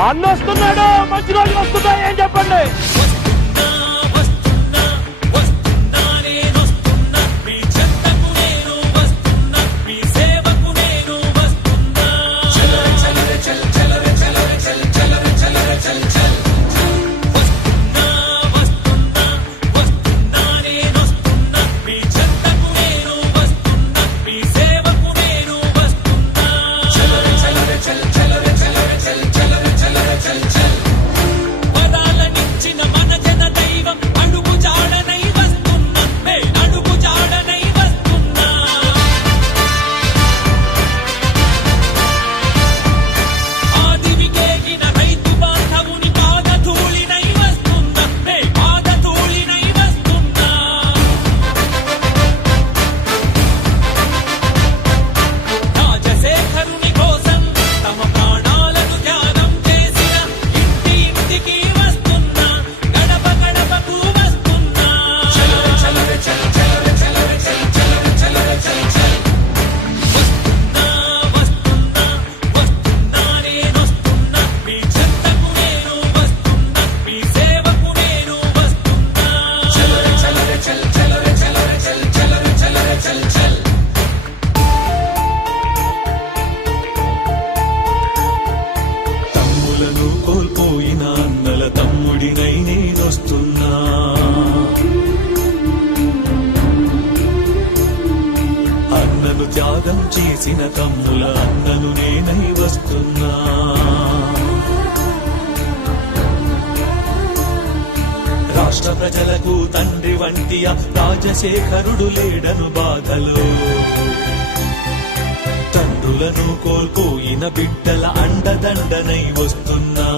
అన్న వస్తున్నాడు, మంచి రోజులు వస్తున్నాయి ఏం చెప్పండి. కోల్పోయిన అన్నల తమ్ముడినై నేనొస్తున్నా. అన్నను త్యాగం చేసిన తమ్ముల అన్నను నేనై వస్తున్నా. రాష్ట్ర ప్రజలకు తండ్రి వంటి రాజశేఖరుడు లేడను బాధలో, తండ్రులను కోల్పోయిన బిడ్డల అండదండనై వస్తున్నా.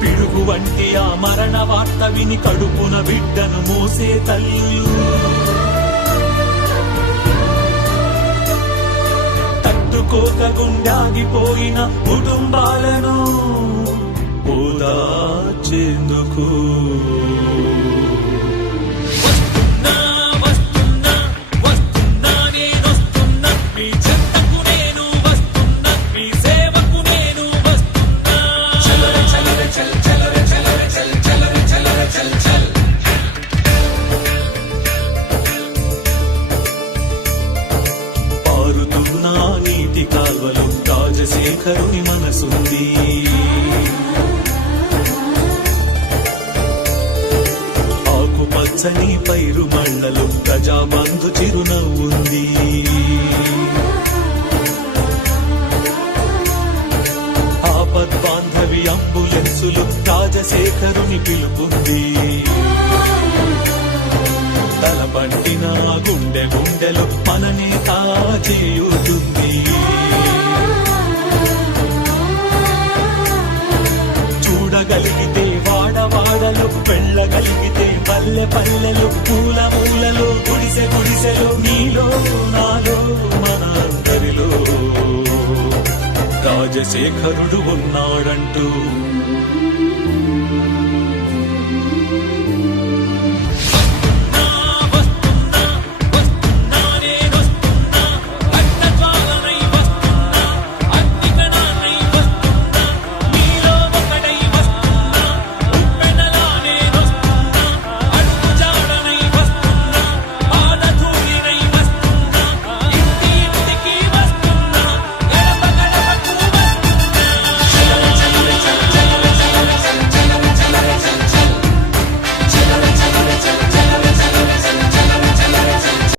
పిడుగు వంటి ఆ మరణ వార్త విని కడుపున బిడ్డను మోసే తల్లులు, తట్టుకోక గుండాగిపోయిన కుటుంబాలను ఓదార్చేందుకు కాల్వలు రాజశేఖరుని మనసుంది. ఆకుపచ్చని పైరు మళ్ళలు ప్రజాబంధు చిరునవ్వుంది. ఆపద్బాంధవి అంబులెన్సులు రాజశేఖరుని పిలుపుంది. తలపట్టిన గుండె గుండెలు మననే చేయుతుంది. చూడగలిగితే వాడవాడలు, వెళ్ళగలిగితే పల్లె పల్లెలు, పూల మూలలో, గుడిసె గుడిసెలు, నీలో నాలో మన అందరిలో రాజశేఖరుడు ఉన్నాడంటూ